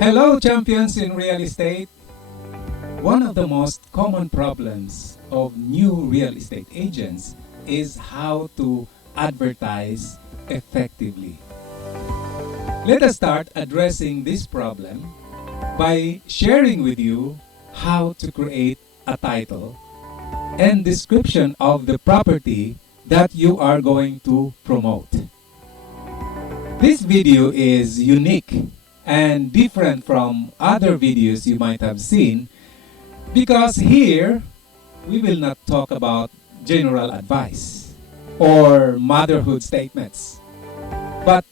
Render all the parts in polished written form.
Hello, champions in real estate. One of the most common problems of new real estate agents is how to advertise effectively. Let us start addressing this problem by sharing with you how to create a title and description of the property that you are going to promote. This video is unique and different from other videos you might have seen because here we will not talk about general advice or motherhood statements, but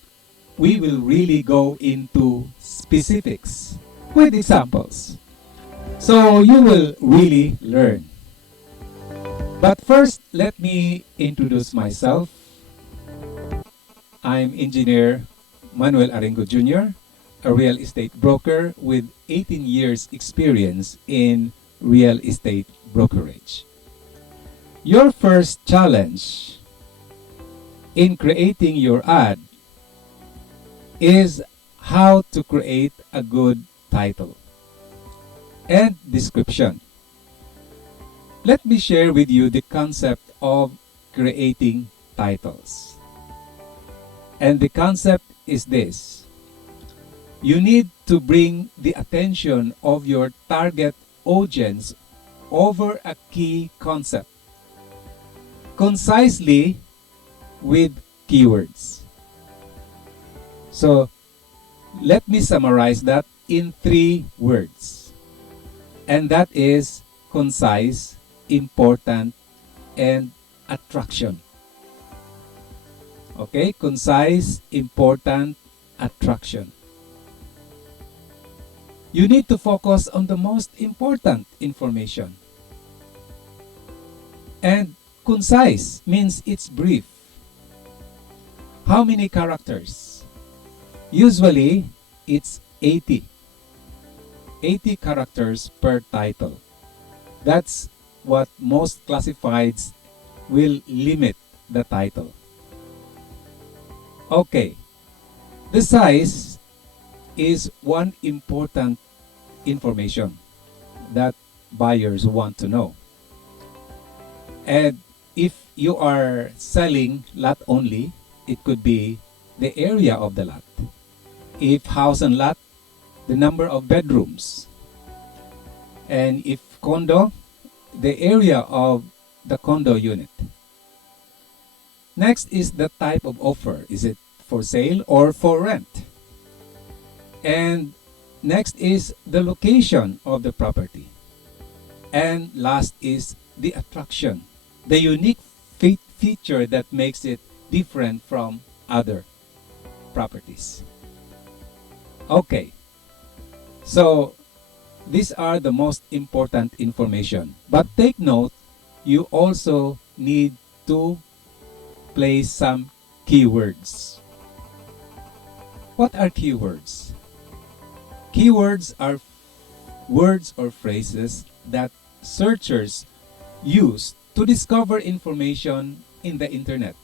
we will really go into specifics with examples. So you will really learn. But first, let me introduce myself. I'm Engineer Manuel Arengo Jr., a real estate broker with 18 years experience in real estate brokerage. Your first challenge in creating your ad is how to create a good title and description. Let me share with you the concept of creating titles. And the concept is this. You need to bring the attention of your target audience over a key concept, concisely with keywords. So, let me summarize that in 3 words. And that is concise, important, and attraction. Okay, concise, important, attraction. You need to focus on the most important information. And concise means it's brief. How many characters? Usually, it's 80. 80 characters per title. That's what most classifieds will limit the title. Okay, the size is one important information that buyers want to know. And if you are selling lot only, it could be the area of the lot. If house and lot, the number of bedrooms. And if condo, the area of the condo unit. Next is the type of offer. Is it for sale or for rent? And next is the location of the property. And last is the attraction, the unique feature that makes it different from other properties. Okay, so these are the most important information. But take note, you also need to place some keywords. What are keywords? Keywords are words or phrases that searchers use to discover information in the internet,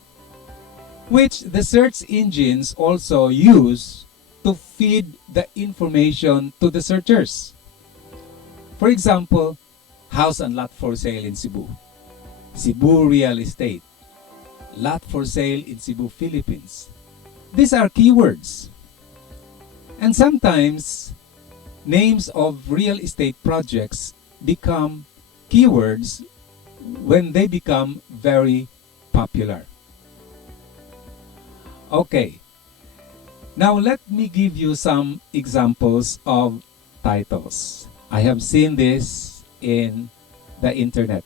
which the search engines also use to feed the information to the searchers. For example, house and lot for sale in Cebu, Cebu real estate, lot for sale in Cebu, Philippines. These are keywords. And sometimes, names of real estate projects become keywords when they become very popular. Okay, now let me give you some examples of titles. I have seen this in the internet.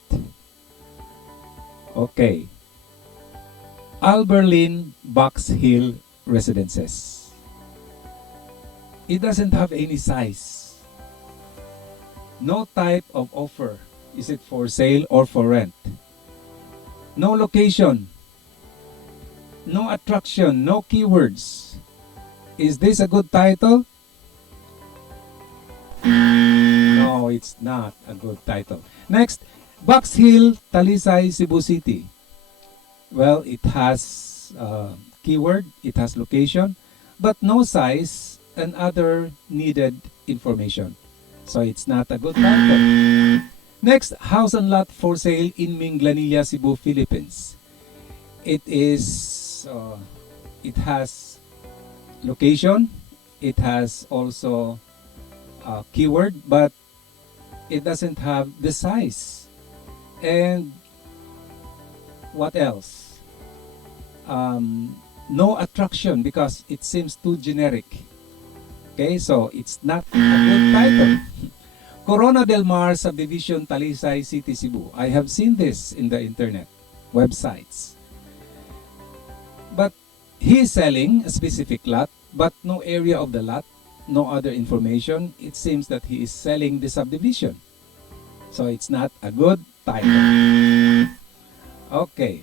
Okay. Alberlin Box Hill Residences. It doesn't have any size. No type of offer. Is it for sale or for rent? No location. No attraction. No keywords. Is this a good title? No, it's not a good title. Next, Box Hill, Talisay, Cebu City. Well, it has keyword, it has location, but no size and other needed information. So it's not a good title. Next, house and lot for sale in Minglanilla, Cebu, Philippines. It is, it has location, it has also a keyword, but it doesn't have the size. And what else? No attraction because it seems too generic. Okay, so it's not a good title. Corona del Mar Subdivision, Talisay City, Cebu. I have seen this in the internet websites. But he is selling a specific lot, but no area of the lot, no other information. It seems that he is selling the subdivision. So it's not a good title. Okay.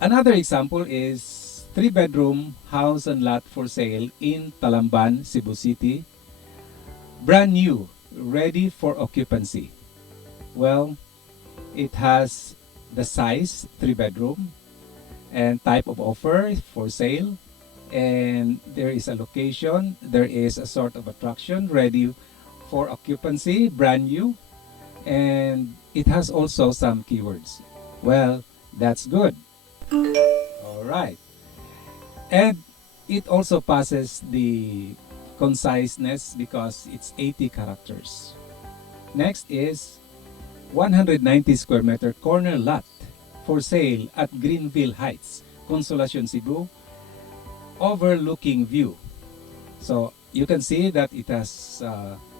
Another example is 3-bedroom house and lot for sale in Talamban, Cebu City. Brand new, ready for occupancy. Well, it has the size, 3-bedroom, and type of offer for sale. And there is a location, there is a sort of attraction, ready for occupancy, brand new. And it has also some keywords. Well, that's good. All right. And it also passes the conciseness because it's 80 characters. Next is 190 square meter corner lot for sale at Greenville Heights, Consolacion, Cebu, overlooking view. So you can see that it has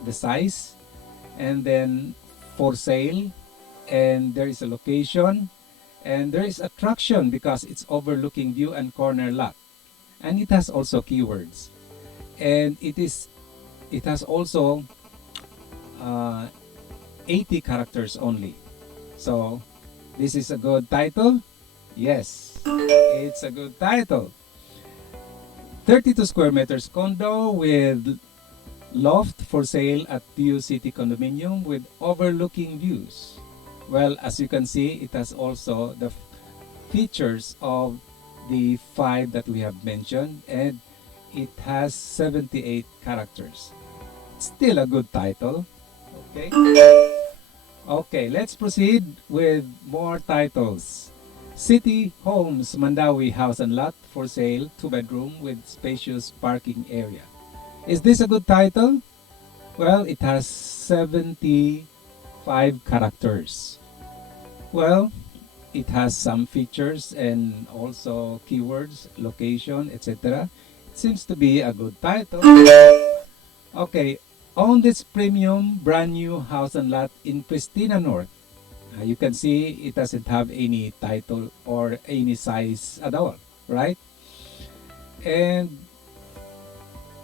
the size, and then for sale, and there is a location, and there is attraction because it's overlooking view and corner lot, and it has also keywords, and it has also 80 characters only. So this is a good title. Yes, it's a good title. 32 square meters condo with loft for sale at View City Condominium with overlooking views. Well, as you can see, it has also the features of the 5 that we have mentioned, and it has 78 characters. Still a good title. Okay. Okay, let's proceed with more titles. City Homes Mandawi House and Lot for sale, 2-bedroom with spacious parking area. Is this a good title? Well, it has 75 characters. Well, it has some features and also keywords, location, etc. It seems to be a good title. Okay, own this premium brand new house and lot in Pristina North. You can see it doesn't have any title or any size at all, right? And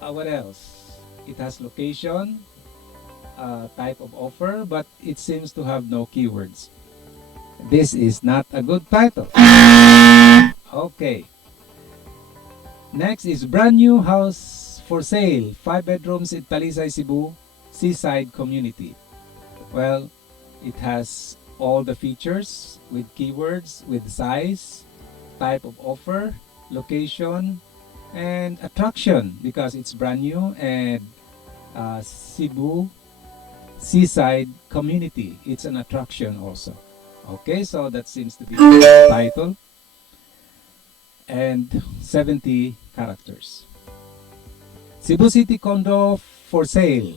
what else? It has location, type of offer, but it seems to have no keywords. This is not a good title. Okay. Next is brand new house for sale, 5 bedrooms in Talisay, Cebu, seaside community. Well, it has all the features with keywords, with size, type of offer, location, and attraction because it's brand new, and Cebu seaside community. It's an attraction also. Okay, so that seems to be the title, and 70 characters. Cebu City condo for sale.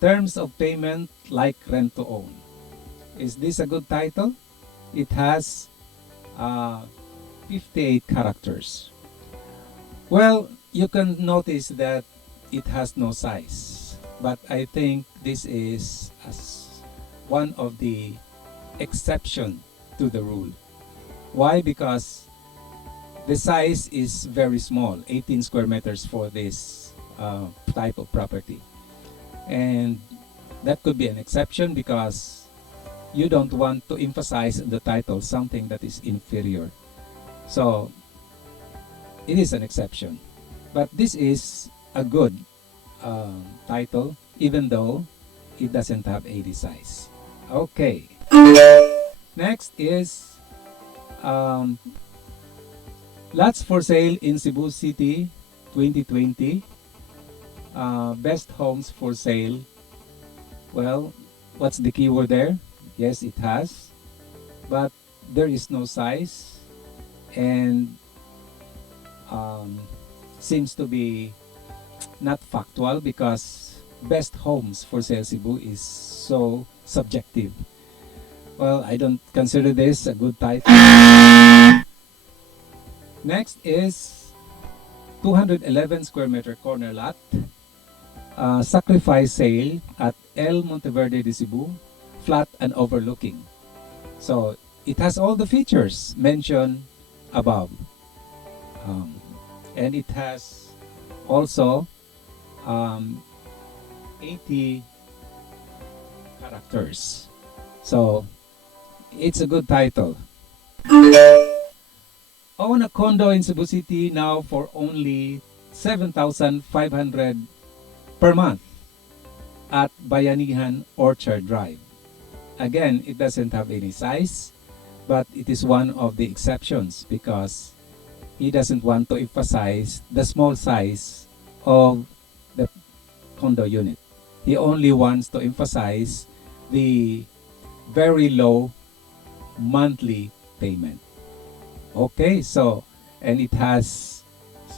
Terms of payment like rent to own. Is this a good title? It has 58 characters. Well, you can notice that it has no size, but I think this is one of the exception to the rule. Why? Because the size is very small, 18 square meters for this type of property. And that could be an exception because you don't want to emphasize in the title something that is inferior. So it is an exception. But this is a good title, even though it doesn't have 80 size. Okay. Next is lots for sale in Cebu City, 2020. Best homes for sale. Well, what's the keyword there? Yes, it has, but there is no size, and um, seems to be not factual because best homes for sale Cebu is so subjective. Well, I don't consider this a good title. Next is 211 square meter corner lot. Sacrifice sale at El Monteverde de Cebu, flat and overlooking. So it has all the features mentioned above. And it has also 80 characters. So it's a good title. Own a condo in Cebu City now for only 7,500 per month at Bayanihan Orchard Drive. Again, it doesn't have any size, but it is one of the exceptions because he doesn't want to emphasize the small size of the condo unit. He only wants to emphasize the very low monthly payment. Okay, so, and it has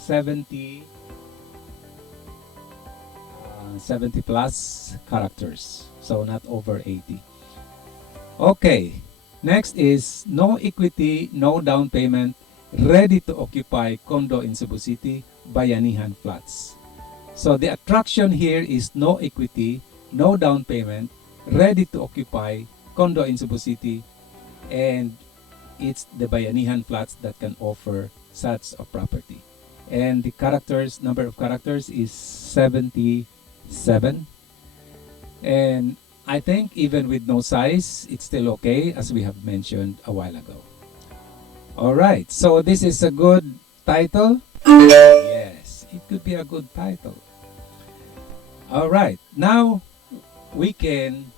70 plus characters, so not over 80. Okay, next is no equity, no down payment, ready to occupy condo in Cebu City, Bayanihan Flats. So the attraction here is no equity, no down payment, ready to occupy condo in Cebu City, and it's the Bayanihan Flats that can offer such a property. And the characters, number of characters is 77. And I think even with no size, it's still okay, as we have mentioned a while ago. All right, so this is a good title. Yes, it could be a good title. All right, now we can,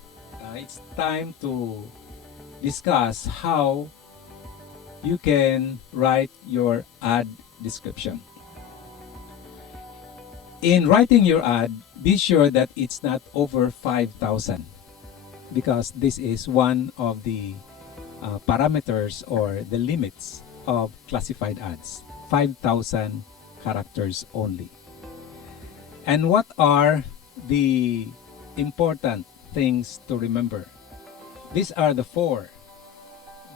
it's time to discuss how you can write your ad description. In writing your ad, be sure that it's not over 5,000 because this is one of the parameters or the limits of classified ads. 5,000 characters only. And what are the important things to remember? These are the four.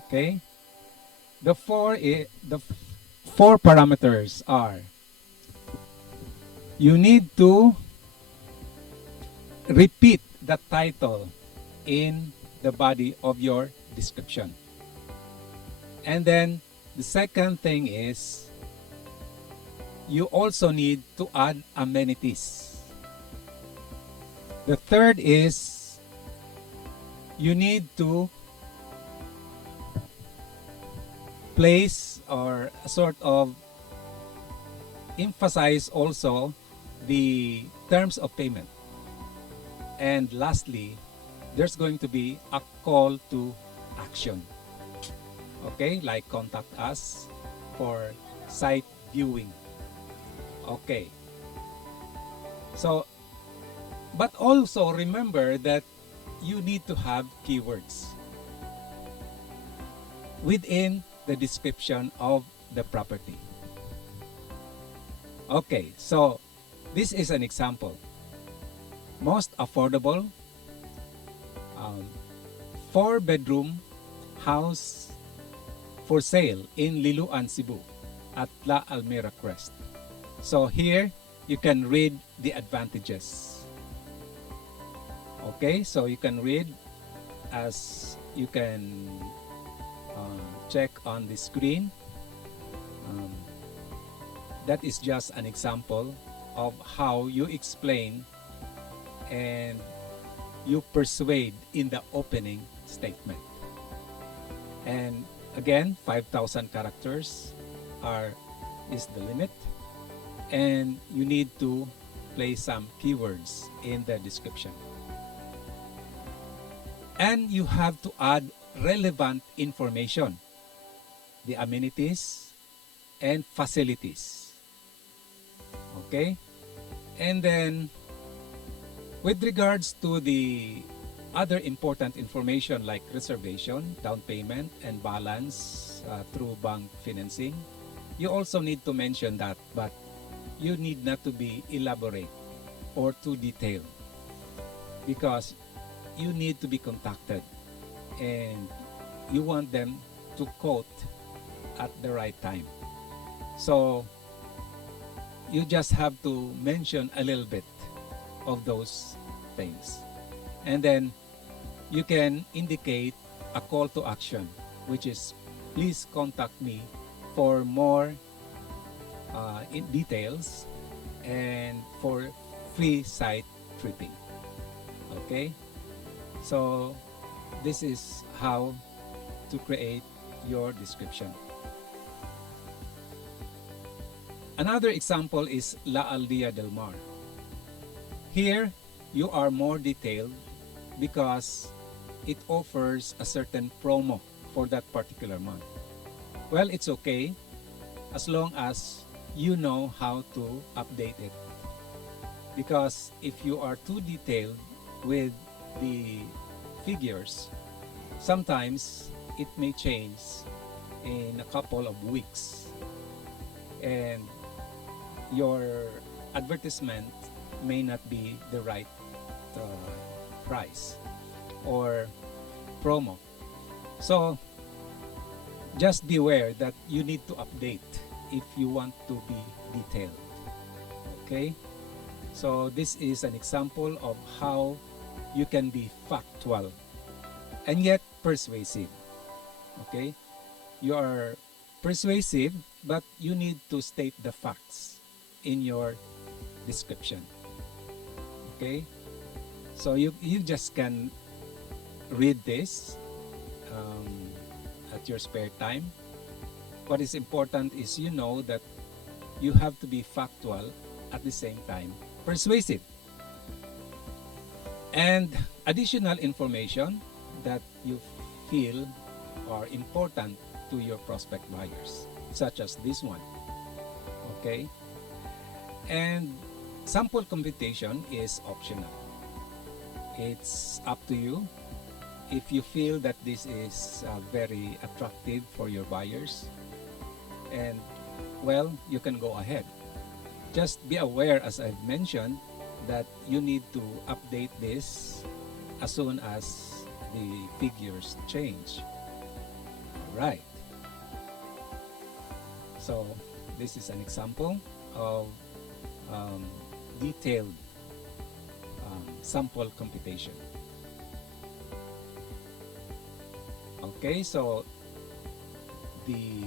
Okay? The four parameters are: you need to repeat the title in the body of your description. And then the second thing is you also need to add amenities. The third is you need to place or sort of emphasize also the terms of payment. And lastly, there's going to be a call to action. Okay, like contact us for site viewing. Okay. So, but also remember that you need to have keywords within the description of the property. Okay, so this is an example. Most affordable 4-bedroom house for sale in Liloan, Cebu at La Almira Crest. So here you can read the advantages. Okay, so you can read as you can check on the screen. That is just an example of how you explain and you persuade in the opening statement. And again, 5,000 characters is the limit, and you need to place some keywords in the description. And you have to add relevant information, the amenities and facilities. Okay? And then, with regards to the other important information like reservation, down payment, and balance through bank financing, you also need to mention that, but you need not to be elaborate or too detailed because you need to be contacted and you want them to quote at the right time. So you just have to mention a little bit of those things. And then you can indicate a call to action, which is please contact me for more in details and for free site tripping. Okay? So this is how to create your description. Another example is La Aldea del Mar. Here, you are more detailed because it offers a certain promo for that particular month. Well, it's okay as long as you know how to update it. Because if you are too detailed with the figures, sometimes it may change in a couple of weeks. And your advertisement may not be the right price or promo. So just be aware that you need to update if you want to be detailed. Okay? So this is an example of how you can be factual and yet persuasive. Okay? You are persuasive, but you need to state the facts in your description. Okay? So you just can read this at your spare time. What is important is you know that you have to be factual at the same time persuasive. And additional information that you feel are important to your prospect buyers, such as this one. Okay? And sample computation is optional. It's up to you. If you feel that this is very attractive for your buyers, and well, you can go ahead. Just be aware, as I've mentioned, that you need to update this as soon as the figures change. All right. So this is an example of detailed sample computation. Okay, so the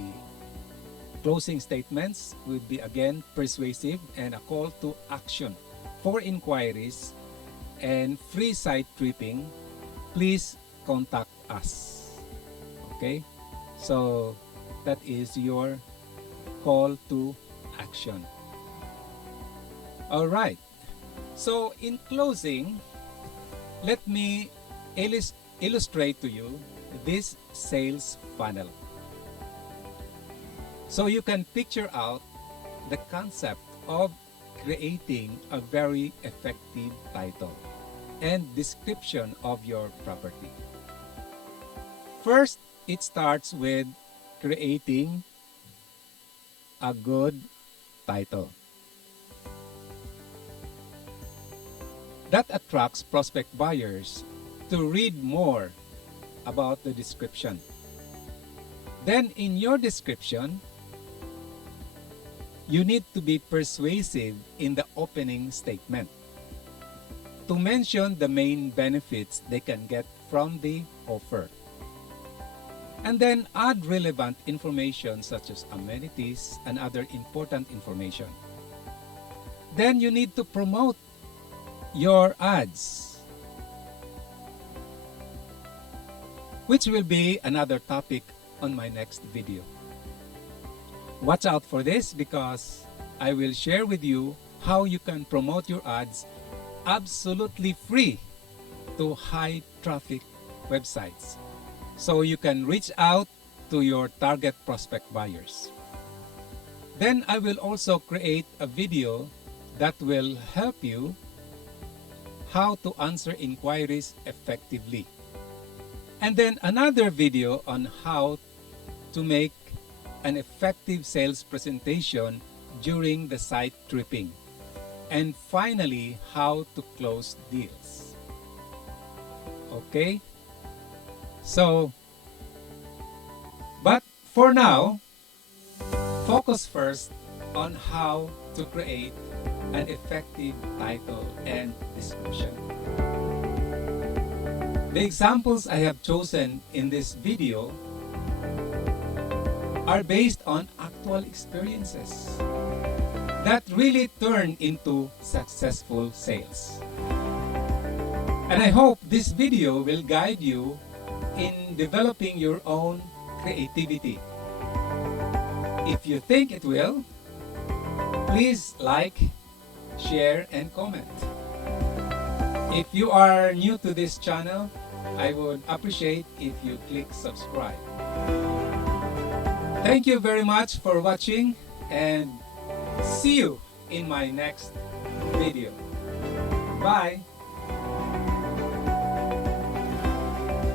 closing statements would be again persuasive and a call to action. For inquiries and free site tripping, please contact us. Okay, so that is your call to action. All right. So in closing, let me illustrate to you this sales funnel. So you can picture out the concept of creating a very effective title and description of your property. First, it starts with creating a good title that attracts prospect buyers to read more about the description. Then in your description, you need to be persuasive in the opening statement to mention the main benefits they can get from the offer. And then add relevant information such as amenities and other important information. Then you need to promote your ads, which will be another topic on my next video. Watch out for this because I will share with you how you can promote your ads absolutely free to high traffic websites so you can reach out to your target prospect buyers. Then I will also create a video that will help you how to answer inquiries effectively. And then another video on how to make an effective sales presentation during the site tripping. And finally, how to close deals. Okay? So, but for now, focus first on how to create an effective title and description. The examples I have chosen in this video are based on actual experiences that really turn into successful sales. And I hope this video will guide you in developing your own creativity. If you think it will, please like, share, and comment. If you are new to this channel, I would appreciate if you click subscribe. Thank you very much for watching, and see you in my next video. Bye!